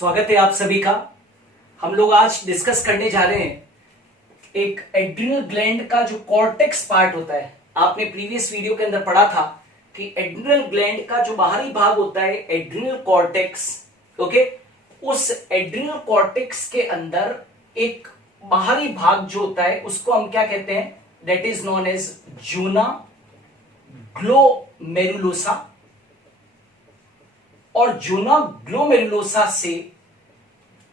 स्वागत है आप सभी का। हम लोग आज डिस्कस करने जा रहे हैं एक एड्रिनल ग्लैंड का जो कॉर्टेक्स पार्ट होता है। आपने प्रीवियस वीडियो के अंदर पढ़ा था कि एड्रिनल ग्लैंड का जो बाहरी भाग होता है एड्रिनल कॉर्टेक्स, ओके, उस एड्रिनल कॉर्टेक्स के अंदर एक बाहरी भाग जो होता है उसको हम क्या कहते हैं, that is known as zona glomerulosa. और जूना ग्लोमेरुलोसा से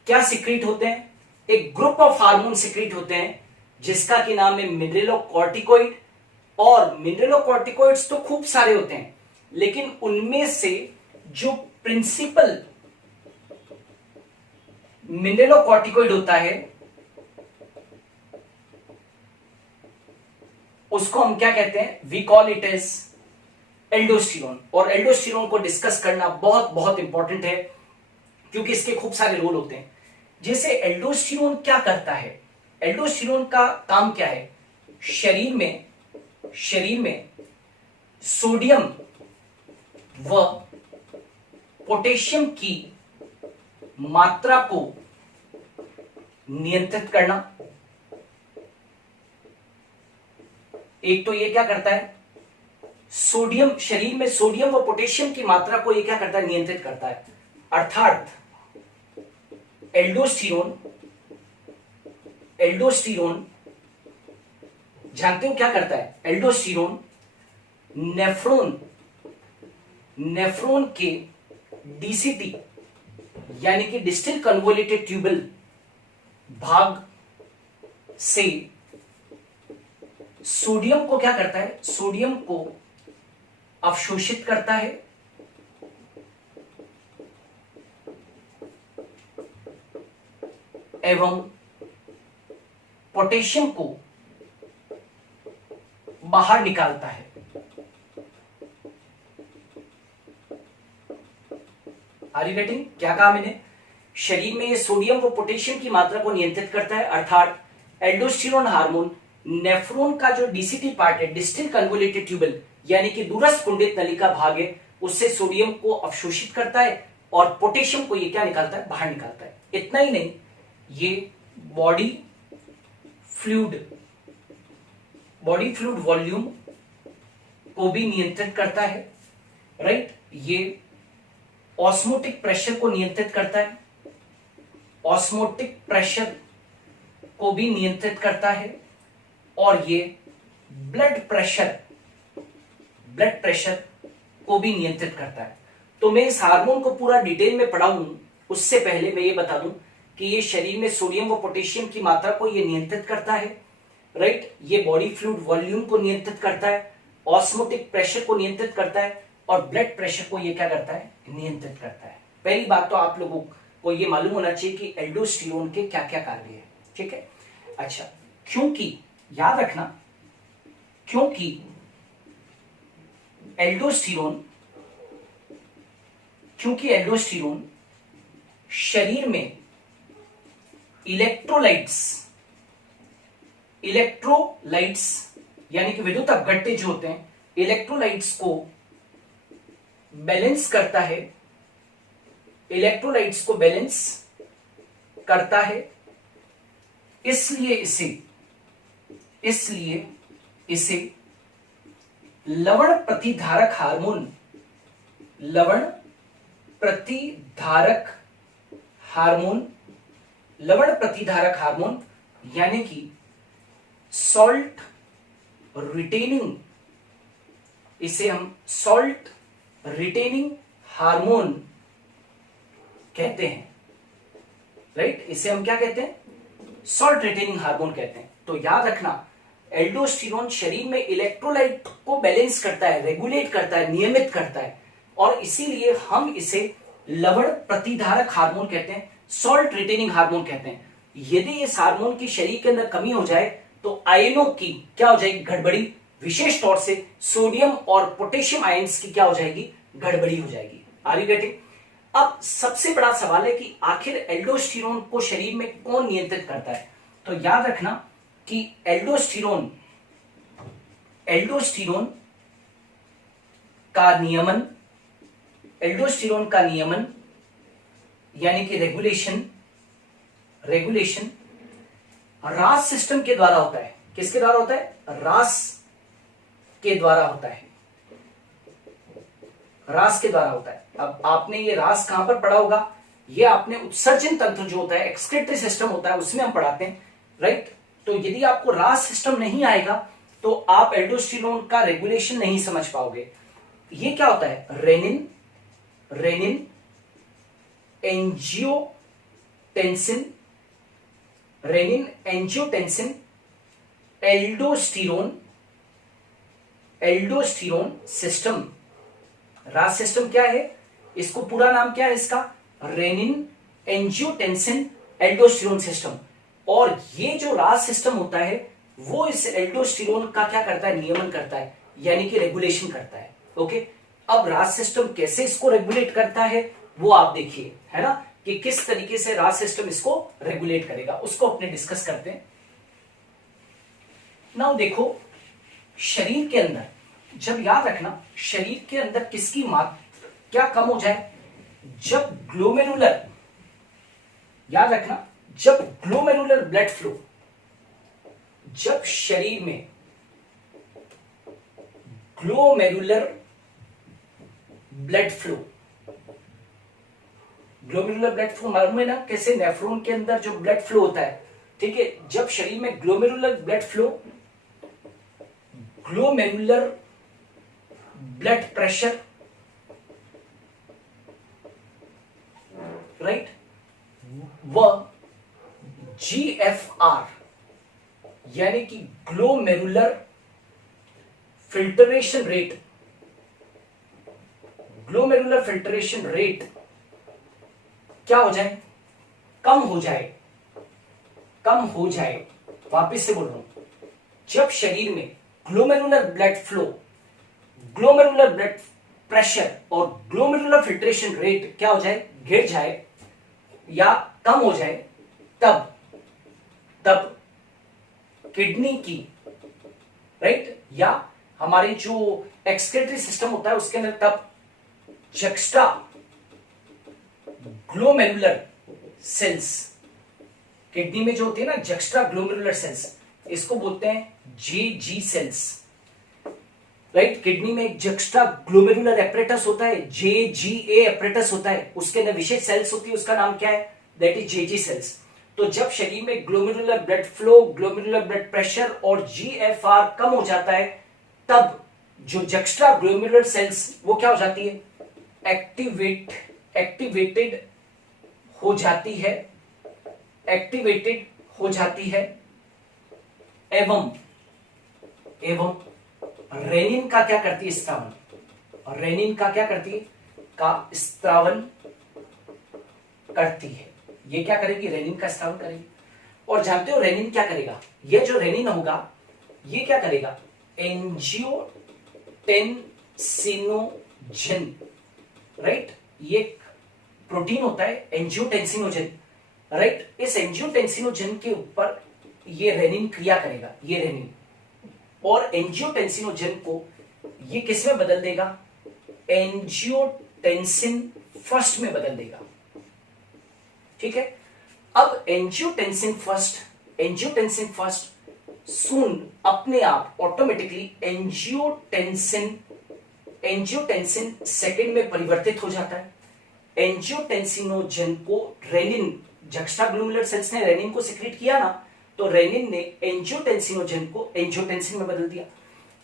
क्या सिक्रीट होते हैं, एक ग्रुप ऑफ हार्मोन सिक्रीट होते हैं जिसका की नाम है मिनरलोकॉर्टिकॉइड। और मिनरलोकॉर्टिकॉइड्स तो खूब सारे होते हैं, लेकिन उनमें से जो प्रिंसिपल मिनरलोकॉर्टिकॉइड होता है उसको हम क्या कहते हैं, we call it as aldosterone. और एल्डोस्टेरोन को डिस्कस करना बहुत बहुत इंपॉर्टेंट है क्योंकि इसके खूब सारे रोल होते हैं। जैसे एल्डोस्टेरोन क्या करता है, एल्डोस्टेरोन का काम क्या है, शरीर में सोडियम व पोटेशियम की मात्रा को नियंत्रित करना। एक तो ये क्या करता है, सोडियम, शरीर में सोडियम व पोटेशियम की मात्रा को ये क्या करता है, नियंत्रित करता है। अर्थात एल्डोस्टेरोन जानते हो क्या करता है, एल्डोस्टेरोन नेफ्रॉन के डीसीटी यानी कि डिस्टल कन्वोल्यूटेड ट्यूबल भाग से सोडियम को क्या करता है, सोडियम को अवशोषित करता है एवं पोटेशियम को बाहर निकालता है। आर यू गेटिंग, क्या कहा मैंने, शरीर में ये सोडियम व पोटेशियम की मात्रा को नियंत्रित करता है। अर्थात एल्डोस्टेरोन हार्मोन नेफ्रॉन का जो डीसीटी पार्ट है, डिस्टल कन्वोल्यूटेड ट्यूबल यानी कि दूरस्थ कुंडित नलिका भाग है, उससे सोडियम को अवशोषित करता है और पोटेशियम को ये क्या निकालता है, बाहर निकालता है। इतना ही नहीं, ये बॉडी फ्लूइड वॉल्यूम को भी नियंत्रित करता है, राइट। ये ऑस्मोटिक प्रेशर को नियंत्रित करता है, ऑस्मोटिक प्रेशर को भी नियंत्रित करता है और ये ब्लड प्रेशर को भी नियंत्रित करता है। तो मैं इस हार्मोन को पूरा डिटेल में पढ़ाऊं उससे पहले मैं ये बता दूं कि ये शरीर में सोडियम व पोटेशियम की मात्रा को ये नियंत्रित करता है, राइट। ये बॉडी फ्लूइड वॉल्यूम को नियंत्रित करता है, ऑस्मोटिक प्रेशर को नियंत्रित करता है और ब्लड प्रेशर को ये क्या करता है, नियंत्रित करता है। पहली बात तो आप लोगों को ये मालूम होना चाहिए कि एल्डोस्टेरोन के क्या क्या कार्य है, ठीक है। अच्छा, क्योंकि याद रखना, क्योंकि एल्डोस्टेरोन शरीर में इलेक्ट्रोलाइट्स यानी कि विद्युत अपघट्य जो होते हैं, इलेक्ट्रोलाइट्स को बैलेंस करता है, इसलिए इसे लवण प्रतिधारक हार्मोन यानी कि सॉल्ट रिटेनिंग, इसे हम सॉल्ट रिटेनिंग हार्मोन कहते हैं, राइट। इसे हम क्या कहते हैं, सॉल्ट रिटेनिंग हार्मोन कहते हैं। तो याद रखना, एल्डोस्टेरोन शरीर में इलेक्ट्रोलाइट को बैलेंस करता है, रेगुलेट करता है, नियमित करता है और इसीलिए हम इसे लवण प्रतिधारक हार्मोन कहते हैं, सॉल्ट रिटेनिंग हार्मोन कहते हैं। यदि इस हार्मोन की शरीर के अंदर कमी हो जाए तो आयनों की क्या हो जाएगी, गड़बड़ी, विशेष तौर से सोडियम और पोटेशियम आयंस की क्या हो जाएगी, गड़बड़ी हो जाएगी। Are you getting. अब सबसे बड़ा सवाल है कि आखिर एल्डोस्टेरोन को शरीर में कौन नियंत्रित करता है। तो याद रखना कि एल्डोस्टेरोन का नियमन यानी कि रेगुलेशन रास सिस्टम के द्वारा होता है। किसके द्वारा होता है? रास के द्वारा होता है। रास के द्वारा होता है। अब आपने ये रास कहां पर पढ़ा होगा? ये आपने उत्सर्जन तंत्र जो होता है, एक्सक्रीटरी सिस्टम होता है, उसमें हम पढ़ाते हैं, राइट। तो यदि आपको रास सिस्टम नहीं आएगा तो आप एल्डोस्टेरोन का रेगुलेशन नहीं समझ पाओगे। ये क्या होता है? Renin angiotensin aldosterone system. रास सिस्टम क्या है? इसको पूरा नाम क्या है इसका? Renin angiotensin aldosterone system. और ये जो रास सिस्टम होता है वो इस एल्डोस्टेरोन का क्या करता है? नियमन करता है, यानी कि रेगुलेशन करता है। ओके, अब रास सिस्टम कैसे इसको रेगुलेट करता है वो आप देखिए, है ना, कि किस तरीके से रास सिस्टम इसको रेगुलेट करेगा, उसको अपने डिस्कस करते हैं। नाउ देखो, शरीर के अंदर, जब याद रखना, शरीर के अंदर किसकी मात्रा क्या कम हो जाए? जब ग्लोमेरुलर, याद रखना, जब ग्लोमेरुलर ब्लड फ्लो, जब शरीर में ग्लोमेरुलर ब्लड फ्लो मालूम है ना कैसे? नेफ्रॉन के अंदर जो ब्लड फ्लो होता है, ठीक है, जब शरीर में glomerular blood flow, glomerular blood pressure, right, व GFR यानी कि ग्लोमेरुलर फिल्टरेशन रेट क्या हो जाए? कम हो जाए। वापिस से बोल रहा हूं, जब शरीर में glomerular blood flow, glomerular blood pressure और ग्लोमेरुलर फिल्ट्रेशन रेट क्या हो जाए? गिर जाए या कम हो जाए, तब किडनी की, राइट, या हमारी जो एक्सक्रीटरी सिस्टम होता है उसके अंदर, तब जक्स्टा ग्लोमेरुलर सेल्स, किडनी में जो होती है ना जक्स्ट्रा ग्लोमेरुलर सेल्स, इसको बोलते हैं JG सेल्स, राइट। किडनी में एक जक्स्ट्रा ग्लोमेरुलर एपरेटस होता है, JGA एपरेटस होता है, उसके अंदर विशेष सेल्स होती है, उसका नाम क्या है? That is JG cells. तो जब शरीर में glomerular blood flow, glomerular blood pressure और GFR कम हो जाता है, तब जो जक्स्ट्रा ग्लोमेरुलर सेल्स वो क्या हो जाती है? एक्टिवेटेड हो जाती है, एवं रेनिन का क्या करती है? स्त्रावन करती है। ये क्या करेगी? रेनिन का स्त्रावन करेगी। और जानते हो रेनिन क्या करेगा? ये जो रेनिन होगा ये क्या करेगा? एंजियोटेंसिनोजन, राइट, ये प्रोटीन होता है एंजियोटेंसिनोजन, राइट। इस एंजियोटेंसिनोजन के ऊपर ये रेनिन क्रिया करेगा, ये रेनिन, और एंजियोटेंसिनोजन को ये किस में बदल देगा? एंजियोटेंसिन फर्स्ट में बदल देगा, ठीक है। अब एंजियोटेंसिन फर्स्ट सून अपने आप ऑटोमेटिकली एंजियोटेंसिन सेकंड में परिवर्तित हो जाता है। एंजियोटेंसिनोजन को रेनिन, जक्स्ट्रा ग्लोमेरुलर सेल्स ने रेनिन को सिक्रीट किया ना, तो रेनिन ने एंजियोटेंसिनोजन को एंजियोटेंसिन में बदल दिया।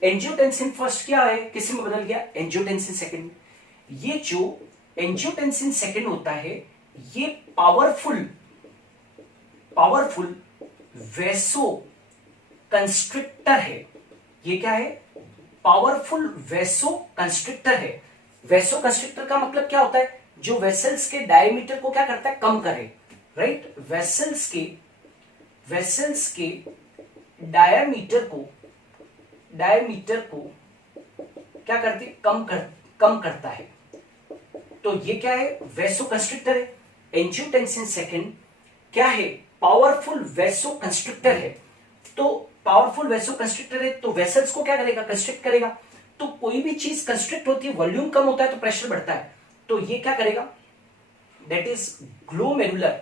एंजियोटेंसिन फर्स्ट क्या है? किसी में बदल गया? Angiotensin second. ये जो एंजियोटेंसिन सेकंड होता है ये पावरफुल वैसो कंस्ट्रिक्टर है। ये क्या है? पावरफुल वैसो कंस्ट्रिक्टर है। वैसो कंस्ट्रिक्टर का मतलब क्या होता है? जो वेसल्स के डायमीटर को क्या करता है? कम करे, राइट। वेसल्स के डायमीटर को क्या करती है? कम करता है। तो ये क्या है? वैसो कंस्ट्रिक्टर है। एंजियोटेंसिन सेकंड क्या है? पावरफुल वैसो कंस्ट्रिक्टर है। तो पावरफुल वैसो कंस्ट्रिक्टर है तो वेसल्स को क्या करेगा? कंस्ट्रिक्ट करेगा। तो कोई भी चीज कंस्ट्रिक्ट होती है, वॉल्यूम कम होता है तो प्रेशर बढ़ता है। तो ये क्या करेगा? that is glomerular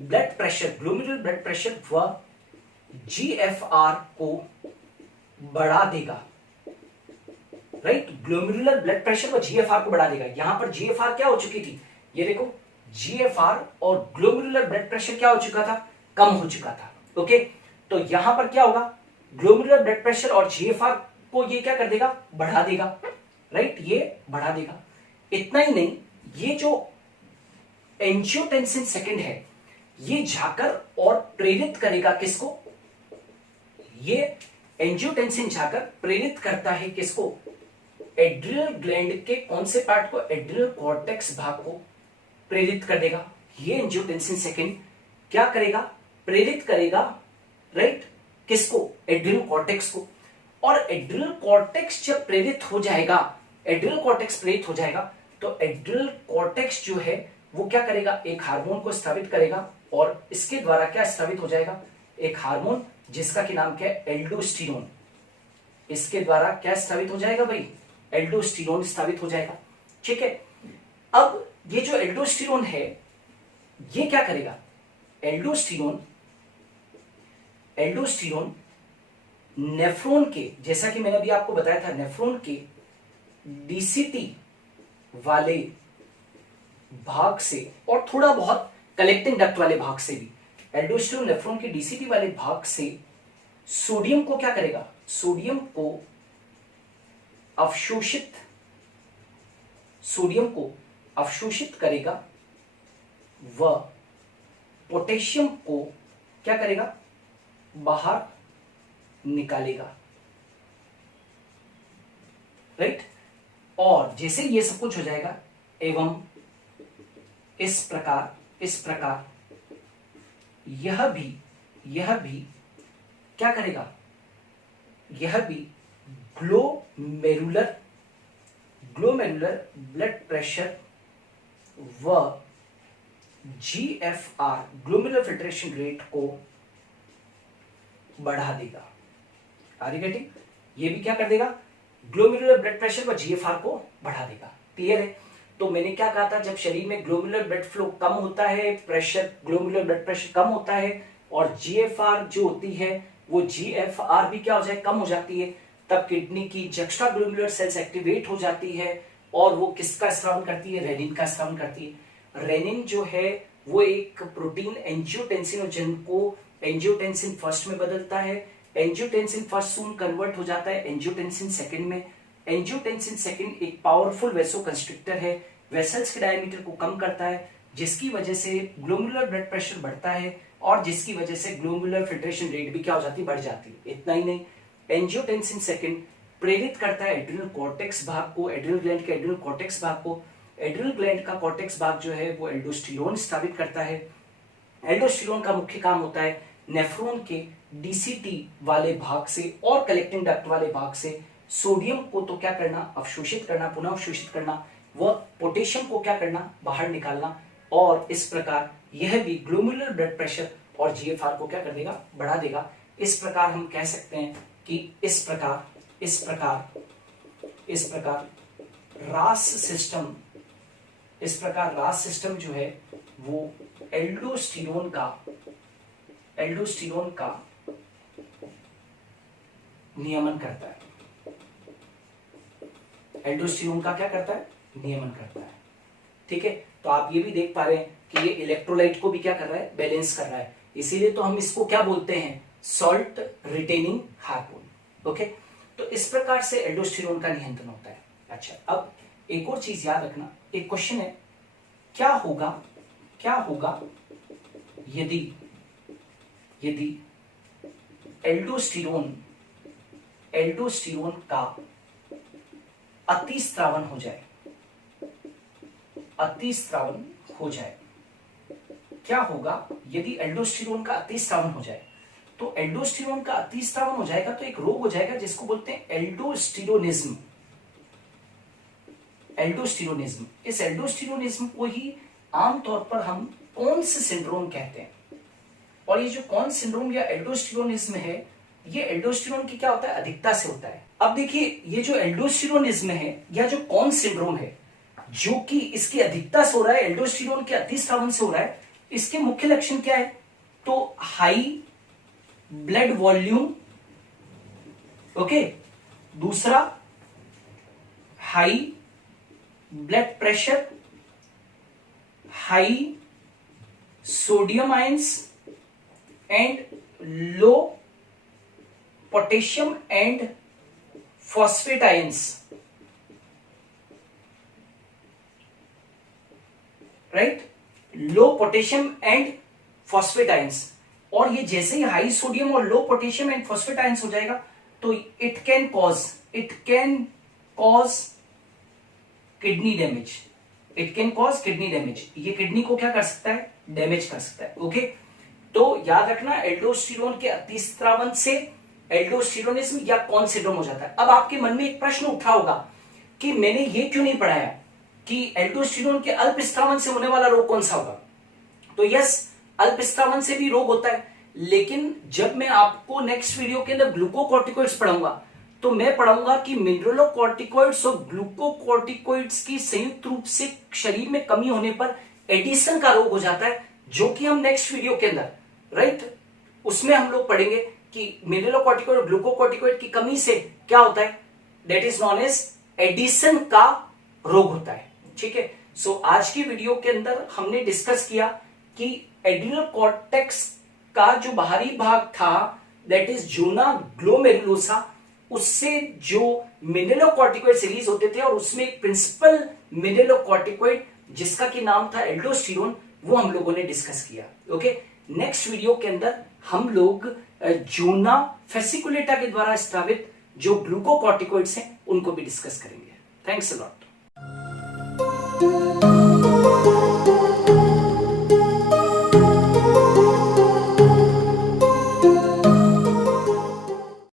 blood pressure वह GFR को बढ़ा देगा, राइट। ग्लोमेरुलर ब्लड प्रेशर व GFR को बढ़ा देगा। यहां पर GFR क्या हो चुकी थी, ये देखो GFR और ग्लोमेरुलर ब्लड प्रेशर क्या हो चुका था, कम हो चुका था। ओके, तो यहां पर क्या होगा, ग्लोमेरुलर ब्लड प्रेशर और GFR को ये क्या कर देगा, बढ़ा देगा, राइट, ये बढ़ा देगा। इतना ही नहीं, ये जो एंजियोटेंसिन सेकंड है ये जाकर और प्रेरित करेगा किसको, ये एंजियोटेंसिन जाकर प्रेरित करता है किसको, एड्रिनल ग्लैंड के कौन से पार्ट को, एड्रिनल कॉर्टेक्स भाग को प्रेरित कर देगा। ये एंजियोटेंसिन सेकंड क्या करेगा, प्रेरित करेगा, राइट, किसको, एड्रिनल कॉर्टेक्स को। और एड्रिनल कॉर्टेक्स जब प्रेरित हो जाएगा, एड्रिनल कॉर्टेक्स प्रेरित हो जाएगा तो एड्रिनल कॉर्टेक्स जो है वो क्या करेगा, एक हार्मोन को स्रावित करेगा और इसके द्वारा क्या स्रावित हो जाएगा, एक हार्मोन जिसका कि नाम क्या है, एल्डोस्टेरोन। इसके द्वारा क्या स्रावित हो जाएगा भाई, एल्डोस्टेरोन स्रावित हो जाएगा। ठीक है, अब ये जो एल्डोस्टेरोन है ये क्या करेगा, एल्डोस्टेरोन नेफ्रॉन के, जैसा कि मैंने अभी आपको बताया था, नेफ्रॉन के डीसीटी वाले भाग से और थोड़ा बहुत कलेक्टिंग डक्ट वाले भाग से भी, एल्डोस्टेरोन नेफ्रॉन के डीसीटी वाले भाग से सोडियम को क्या करेगा, सोडियम को अवशोषित करेगा व पोटेशियम को क्या करेगा, बाहर निकालेगा, राइट। और जैसे ये सब कुछ हो जाएगा एवं इस प्रकार यह भी क्या करेगा, यह भी ग्लोमेरुलर ब्लड प्रेशर व GFR ग्लोमेरुलर फिल्ट्रेशन रेट को बढ़ा देगा। आर यू गेटिंग, ये भी क्या कर देगा, ग्लोमेरुलर ब्लड प्रेशर व GFR को बढ़ा देगा। क्लियर है। तो मैंने क्या कहा था, जब शरीर में ग्लोमेरुलर ब्लड फ्लो कम होता है, प्रेशर, ग्लोमेरुलर ब्लड प्रेशर कम होता है और GFR जो होती है वो GFR भी क्या हो जाए, कम हो जाती है, तब किडनी की जक्स्ट्रा ग्लोमेरुलर सेल्स एक्टिवेट हो जाती है और वो किसका स्रावन करती है, रेनिन का स्रावन करती है। रेनिन जो है वो एक प्रोटीन एंजियोटेंसिन, जिनको एंजियोटेंसिन फर्स्ट में बदलता है, एंजियोटेंसिन फर्स्ट सून कन्वर्ट हो जाता है एंजियोटेंसिन सेकंड में। एंजियोटेंसिन सेकंड एक पावरफुल वेसो कंस्ट्रिक्टर है, वेसल्स के डायमीटर को कम करता है, जिसकी वजह से ग्लोमेरुलर ब्लड प्रेशर बढ़ता है और जिसकी वजह से ग्लोमेरुलर फिल्ट्रेशन रेट भी क्या हो जाती है, बढ़ जाती है। इतना ही नहीं, एंजियोटेंसिन सेकंड प्रेरित करता है एड्रिनल कॉर्टेक्स भाग को, एड्रिनल ग्लैंड के एड्रिनल कॉर्टेक्स भाग को। एड्रिनल ग्लैंड का कॉर्टेक्स भाग जो है वो एल्डोस्टेरोन स्रावित करता है। एल्डोस्टेरोन का मुख्य काम होता है नेफ्रॉन के डीसीटी वाले भाग से और कलेक्टिंग डक्ट वाले भाग से सोडियम को तो क्या करना, अवशोषित करना, पुनः अवशोषित करना, व पोटेशियम को क्या करना, बाहर निकालना। और इस प्रकार यह भी ग्लोमेरुलर ब्लड प्रेशर और GFR को क्या कर देगा, बढ़ा देगा। इस प्रकार हम कह सकते हैं कि इस प्रकार रास सिस्टम जो है वो एल्डोस्टेरोन का नियमन करता है। एल्डोस्टेरोन का क्या करता है, नियमन करता है। ठीक है, तो आप ये भी देख पा रहे हैं कि ये इलेक्ट्रोलाइट को भी क्या कर रहा है, बैलेंस कर रहा है। इसीलिए तो हम इसको क्या बोलते हैं, सॉल्ट रिटेनिंग हार्मोन। ओके, तो इस प्रकार से एल्डोस्टेरोन का नियंत्रण होता है। अच्छा, अब एक और चीज याद रखना, एक क्वेश्चन है, क्या होगा यदि एल्डोस्टेरोन का अतिस्रावन हो जाए। क्या होगा यदि एल्डोस्टेरोन का अतिस्रावन हो जाए? तो एल्डोस्टेरोन का अतिस्रावन हो जाएगा तो एक रोग हो जाएगा जिसको बोलते हैं एल्डोस्टेरोनिज्म। इस एल्डोस्टेरोनिज्म को ही आमतौर पर हम कॉन्स सिंड्रोम कहते हैं। और ये जो कॉन्स सिंड्रोम या एल्डोस्टेरोनिज्म है, ये एल्डोस्टेरोन की क्या होता है, अधिकता से होता है। अब देखिए, ये जो एल्डोस्टेरोनिज्म है या जो कॉन्स सिंड्रोम है, जो कि इसकी अधिकता से हो रहा है, एल्डोस्टेरोन के अतिस्रावन से हो रहा है, इसके मुख्य लक्षण क्या है? तो हाई ब्लड वॉल्यूम, ओके, दूसरा high blood pressure, high sodium ions and low potassium and phosphate ions, right, low potassium and phosphate ions. और ये जैसे ही हाई सोडियम और लो पोटेशियम एंड फॉस्फेट आयंस हो जाएगा तो it can cause kidney damage, it can cause kidney damage. ये kidney को क्या कर सकता है? डैमेज कर सकता है। ओके, तो याद रखना एल्डोस्टेरोन के अतिस्रावन से एल्डोस्टेरोनिज्म या कौन सिंड्रोम हो जाता है। अब आपके मन में एक प्रश्न उठा होगा कि मैंने ये क्यों नहीं पढ़ाया कि एल्डोस्टेरोन के अल्पस्रावन से होने वाला रोग कौन सा होगा। तो यस, अल्पस्रावन से भी रोग होता है, लेकिन जब मैं आपको नेक्स्ट वीडियो के अंदर ग्लूकोकॉर्टिकॉइड्स पढ़ाऊंगा तो मैं पढ़ाऊंगा कि मिनरलोकॉर्टिकॉइड्स और ग्लूकोकॉर्टिकॉइड्स की संयुक्त रूप से शरीर में कमी होने पर एडिशन का रोग हो जाता है, जो कि हम नेक्स्ट वीडियो के अंदर, राइट, उसमें हम लोग पढ़ेंगे कि मिनरलोकॉर्टिकॉइड और ग्लूकोकॉर्टिकॉइड की कमी से क्या होता है, that is known as Addison का रोग होता है। ठीक है, सो आज की वीडियो के अंदर हमने डिस्कस किया कि एड्रिनल कॉर्टेक्स का जो बाहरी भाग था, दैट इज जोना ग्लोमेरुलोसा, उससे जो मिनरलोकॉर्टिकॉइड रिलीज होते थे और उसमें एक प्रिंसिपल मिनरलोकॉर्टिकॉइड जिसका की नाम था एल्डोस्टेरोन, वो हम लोगों ने डिस्कस किया। ओके, नेक्स्ट वीडियो के अंदर हम लोग जोना फेसिकुलेटा के द्वारा स्त्रावित जो ग्लूकोकॉर्टिकॉइड्स हैं उनको भी डिस्कस करेंगे। Thanks a lot.